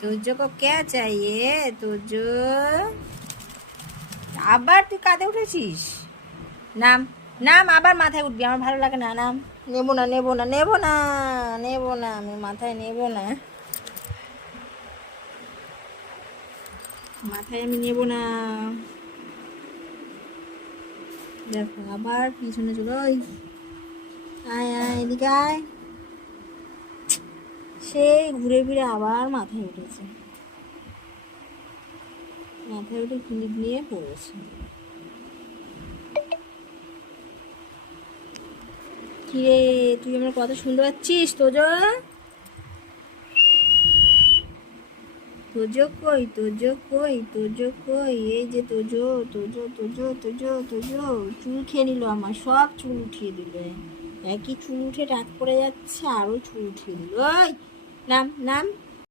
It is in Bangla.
तुझो को क्या चाहिए तुझो? আবার তুই কাঁধে উঠেছিস? নাম নাম, আবার মাথায় উঠবি, আমার ভালো লাগে না। নাম। নেবো না নেবো না নেবো না নেবো না, আমি মাথায় নেবো না, মাথায় আমি নেবো না। দেখো আবার পিছনে চলো। ওই আয় আয় এদিকে আয়। সেই ঘুরে ফিরে আবার মাথায় উঠেছে, মাথায় উঠে ক্লিপ নিয়ে পড়েছে। কিরে তুই আমার কথা শুনতে পাচ্ছিস? তোজো তোজো কই, তোজো কই, তোজো কই? এই যে তোজো, তোজো তোজো তোজো তোজো। চুল খেয়ে নিল আমার, সব চুল উঠিয়ে দিল। একই চুল উঠে রাত পড়ে যাচ্ছে, আরও চুল উঠিয়ে দিল। ওই নাম নাম।